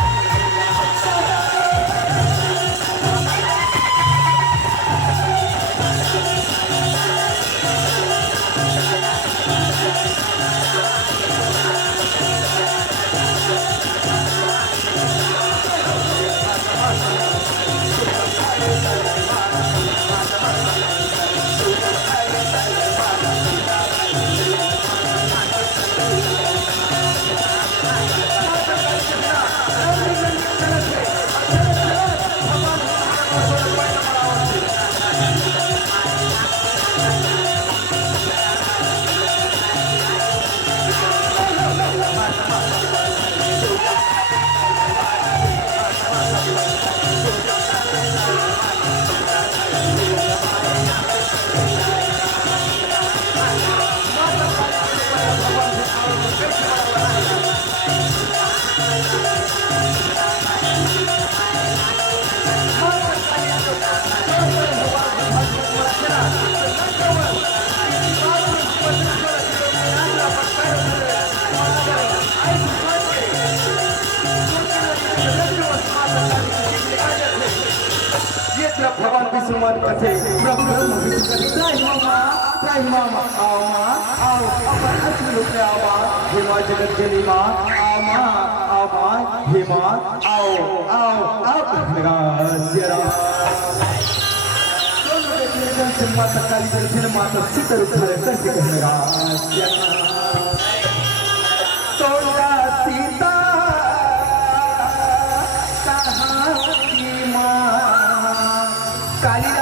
भगवान विष्णुमान कथे प्रभु विष्णु कथे त्राही मामा आओ अपन हे माँ जगत जननी माँ आओ माँ हे माँ आओ कहनेगा सिया दोनों बेटियां से माता काली जल माता सीता रूप धारण करके कहनेगा सिया तोड़ा सीता कहाँ की माँ काली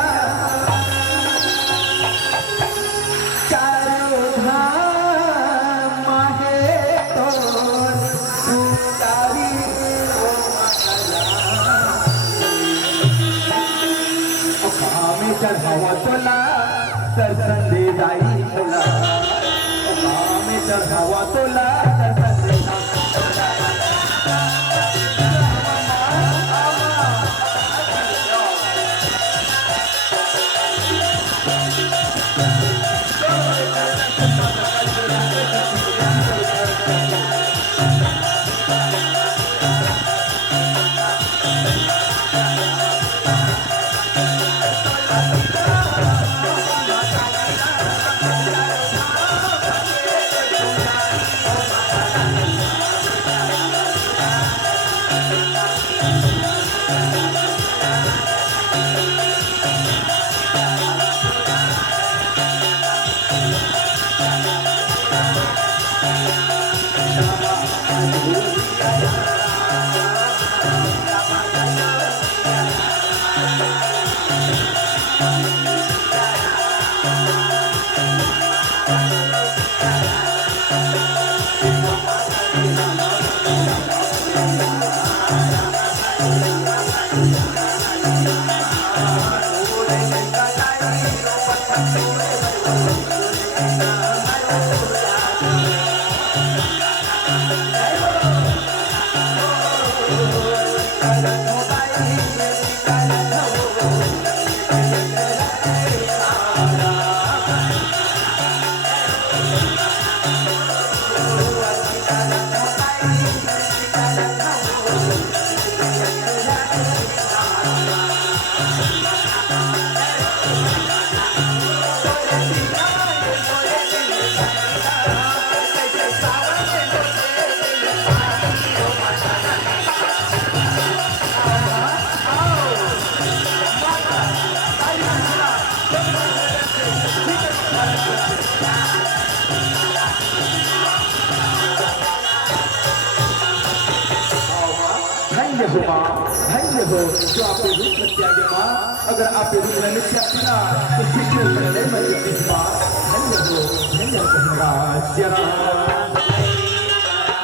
चढ़ावा तोला दर्शन दे जाई तोला में चढ़ावा तोला दर्शन दे हो माँ धन्य हो जो आपके रूप में त्यागे माँ अगर आपके रूप में मिथ्या ना तो किसने पहले मैं माँ धन्य हो कहना जरा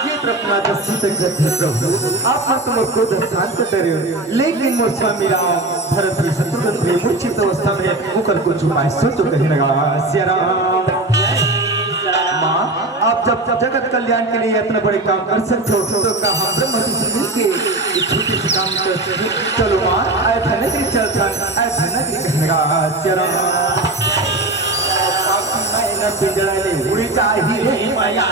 ये प्रपना का सीत करते प्रभु आप मत मुझको दर्शान करे लेकिन मोर स्वामी राम भरत की शत्रुघ्न थे मूर्छित अवस्था में मुकर को चुमाए सोचो कहना जरा आप जब जगत कल्याण के लिए इतने बड़े काम कर सकते हो तो का हम ब्रह्म से मिलके छोटे से काम कर सकते चलो माँ आए थे नगरी चलता आए थे नगरी कहनेगा जरा मैं न पिंजरा ले उड़ी चाहिए माया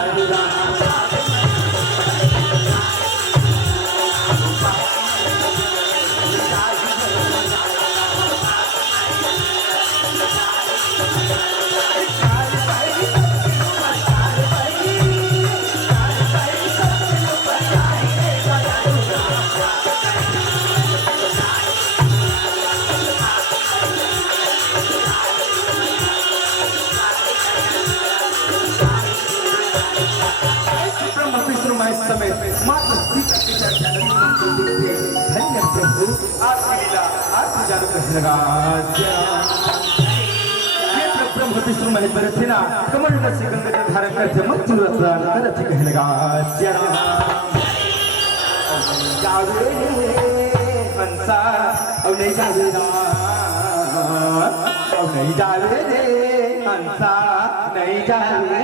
ब्रह्म विष्णु महेश्वर थे ना कमल से गंगा धारण करते मृत्यु करते कहनेगा हंसा अब नहीं जावे अब नहीं जावे हंसा नहीं जावे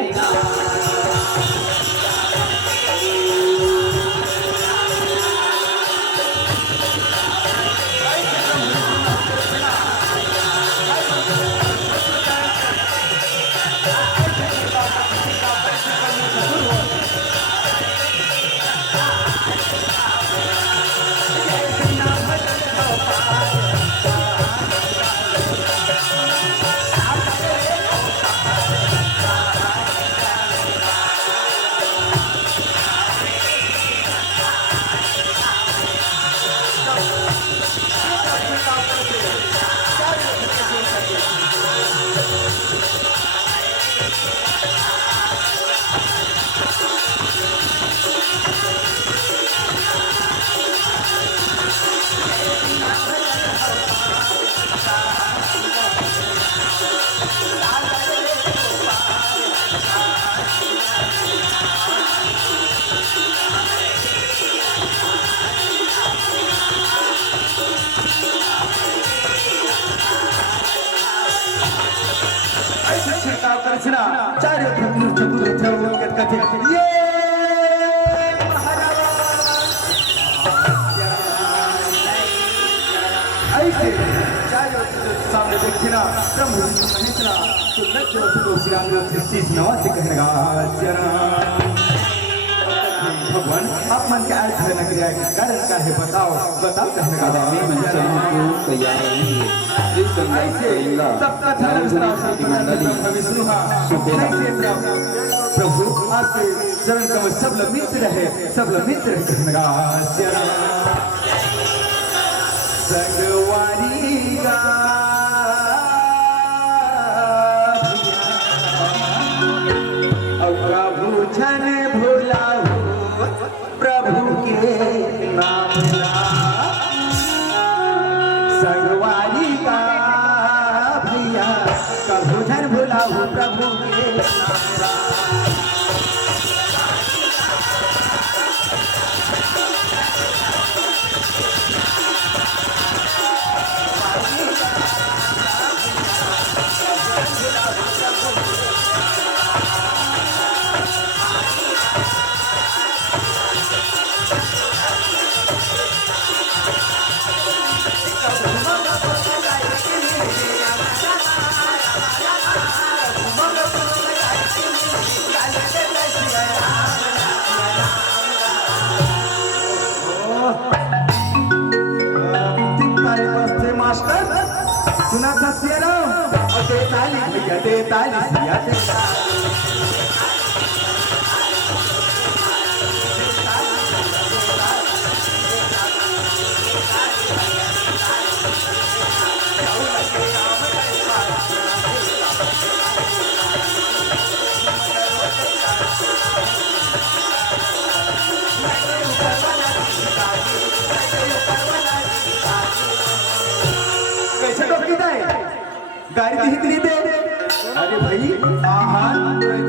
ऐसे छिड़काव करछना चारों धनुर चतुर चौगट कथे ये ऐसे चारों सामने देखना प्रभु महेश्वरा सुंदर जो श्रीराम सृष्टि नवासी कहनेगा भगवान आप मन के अर्थ है नगरिया का कारण क्या है बताओ बताओ कहने का मैं मन चलने को तैयार नहीं इस संगम करेंगा सबका धर्म विष्णु प्रभु आपके चरण कमल सब लोग मित्र रहे सब लोग मित्र कहने का संगवारी का प्रभु जन भुलाओ प्रभु के नाम संगवारी का भैया प्रभु जन भुलाओ प्रभु के नाम सुना था तेरा दे ताली भैया दे ताली भैया दे कैसे टोकी दे गाड़ी दी हितली दे अरे भाई आहार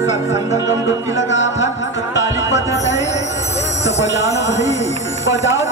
सत्संग गम डुबकी लगा था ताली बजा गए तो बजाओ ना भाई बजाओ